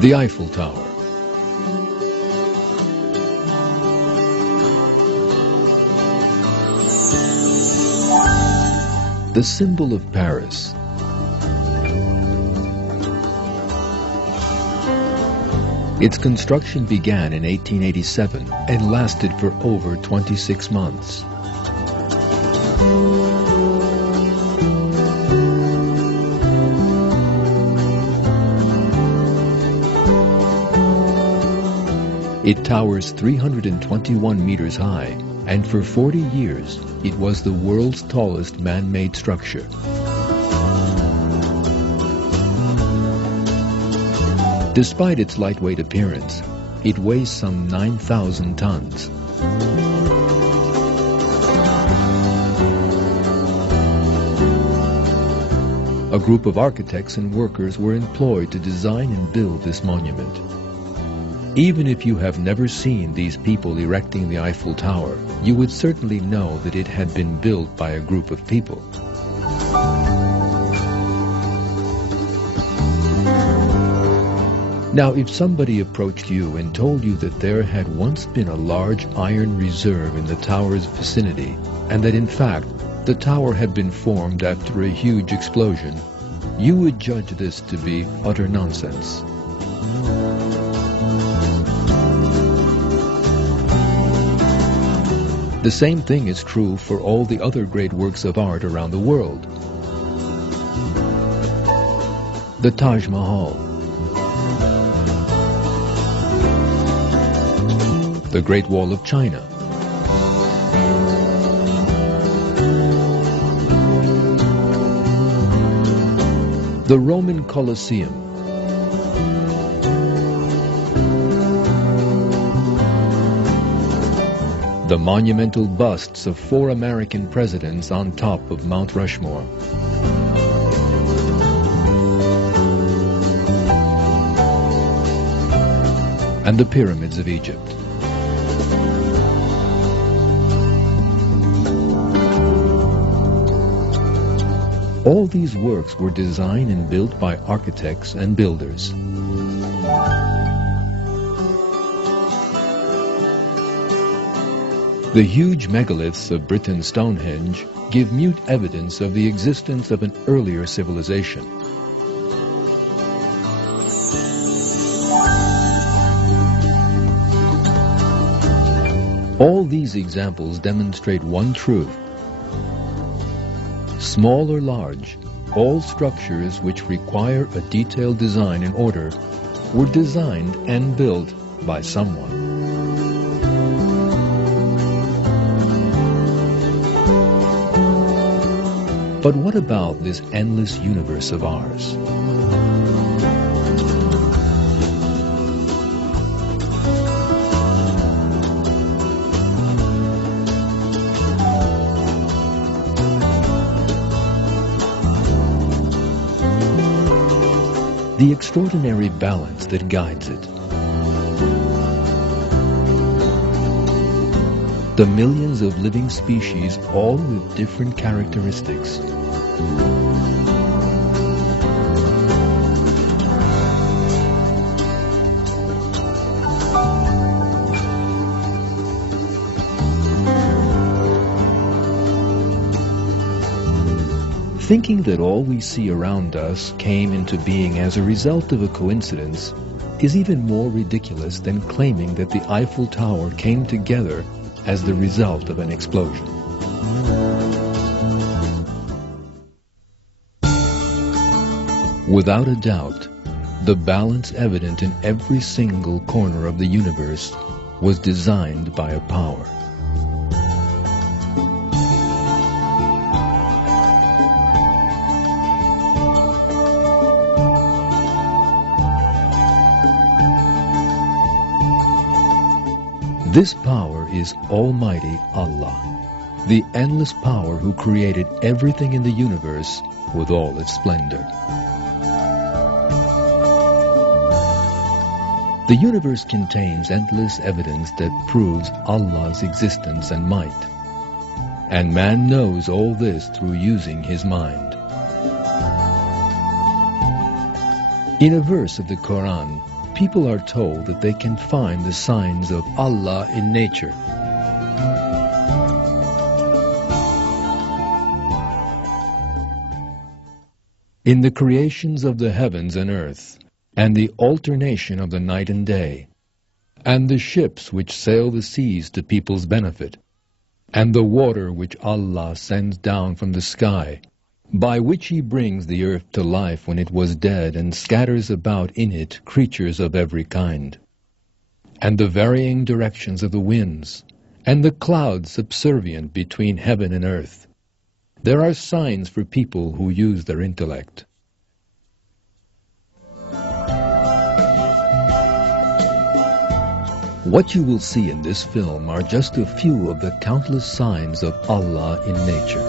The Eiffel Tower. The symbol of Paris. Its construction began in 1887 and lasted for over 26 months. It towers 321 meters high, and for 40 years it was the world's tallest man-made structure. Despite its lightweight appearance, it weighs some 9,000 tons. A group of architects and workers were employed to design and build this monument. Even if you have never seen these people erecting the Eiffel Tower, you would certainly know that it had been built by a group of people. Now, if somebody approached you and told you that there had once been a large iron reserve in the tower's vicinity, and that in fact the tower had been formed after a huge explosion, you would judge this to be utter nonsense. The same thing is true for all the other great works of art around the world. The Taj Mahal, the Great Wall of China, the Roman Colosseum, the monumental busts of 4 American presidents on top of Mount Rushmore, and the pyramids of Egypt. All these works were designed and built by architects and builders. The huge megaliths of Britain's Stonehenge give mute evidence of the existence of an earlier civilization. All these examples demonstrate one truth. Small or large, all structures which require a detailed design and order were designed and built by someone. But what about this endless universe of ours? The extraordinary balance that guides it. The millions of living species, all with different characteristics. Thinking that all we see around us came into being as a result of a coincidence is even more ridiculous than claiming that the Eiffel Tower came together as the result of an explosion. Without a doubt, the balance evident in every single corner of the universe was designed by a power. This power is Almighty Allah, the endless power who created everything in the universe with all its splendor. The universe contains endless evidence that proves Allah's existence and might, and man knows all this through using his mind. In a verse of the Quran, people are told that they can find the signs of Allah in nature. In the creations of the heavens and earth, and the alternation of the night and day, and the ships which sail the seas to people's benefit, and the water which Allah sends down from the sky, by which He brings the earth to life when it was dead and scatters about in it creatures of every kind, and the varying directions of the winds, and the clouds subservient between heaven and earth. There are signs for people who use their intellect. What you will see in this film are just a few of the countless signs of Allah in nature.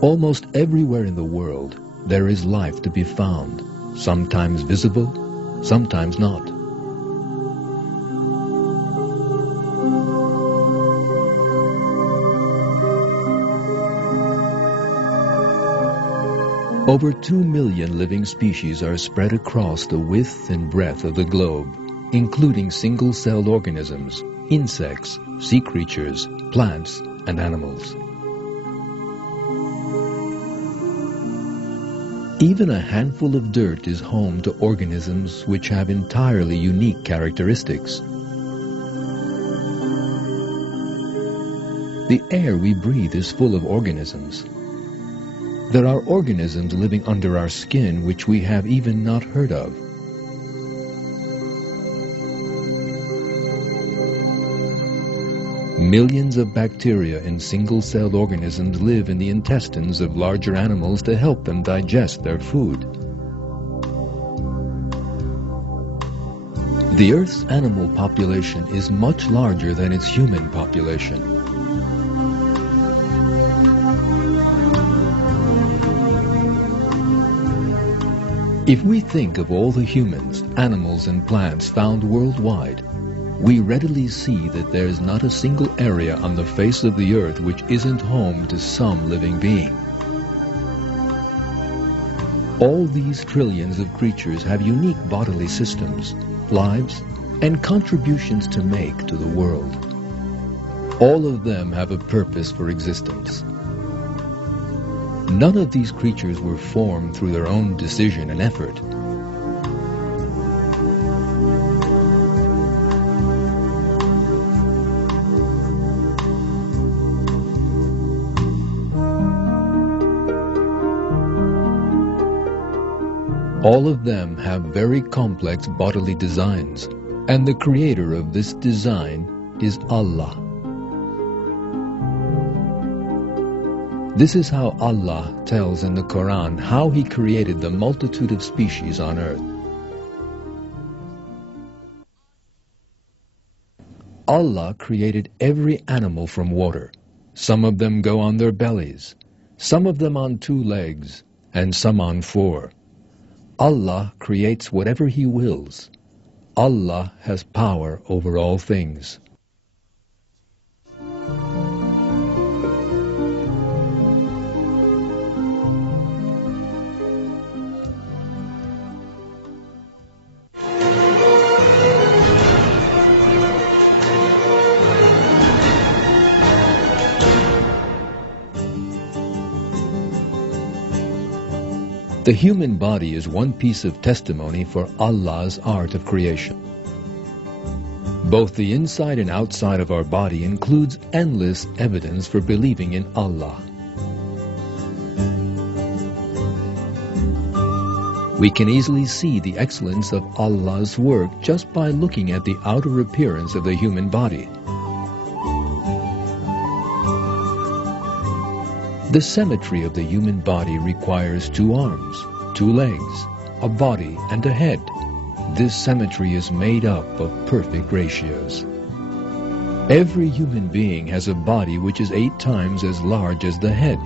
Almost everywhere in the world, there is life to be found, sometimes visible, sometimes not. Over 2 million living species are spread across the width and breadth of the globe, including single-celled organisms, insects, sea creatures, plants, and animals. Even a handful of dirt is home to organisms which have entirely unique characteristics. The air we breathe is full of organisms. There are organisms living under our skin which we have even not heard of. Millions of bacteria in single-celled organisms live in the intestines of larger animals to help them digest their food. The Earth's animal population is much larger than its human population. If we think of all the humans, animals, and plants found worldwide, we readily see that there is not a single area on the face of the earth which isn't home to some living being. All these trillions of creatures have unique bodily systems, lives, and contributions to make to the world. All of them have a purpose for existence. None of these creatures were formed through their own decision and effort. All of them have very complex bodily designs, and the creator of this design is Allah. This is how Allah tells in the Quran how He created the multitude of species on earth. Allah created every animal from water. Some of them go on their bellies, some of them on 2 legs, and some on 4. Allah creates whatever He wills. Allah has power over all things. The human body is one piece of testimony for Allah's art of creation. Both the inside and outside of our body includes endless evidence for believing in Allah. We can easily see the excellence of Allah's work just by looking at the outer appearance of the human body. The symmetry of the human body requires 2 arms, 2 legs, a body and a head. This symmetry is made up of perfect ratios. Every human being has a body which is 8 times as large as the head.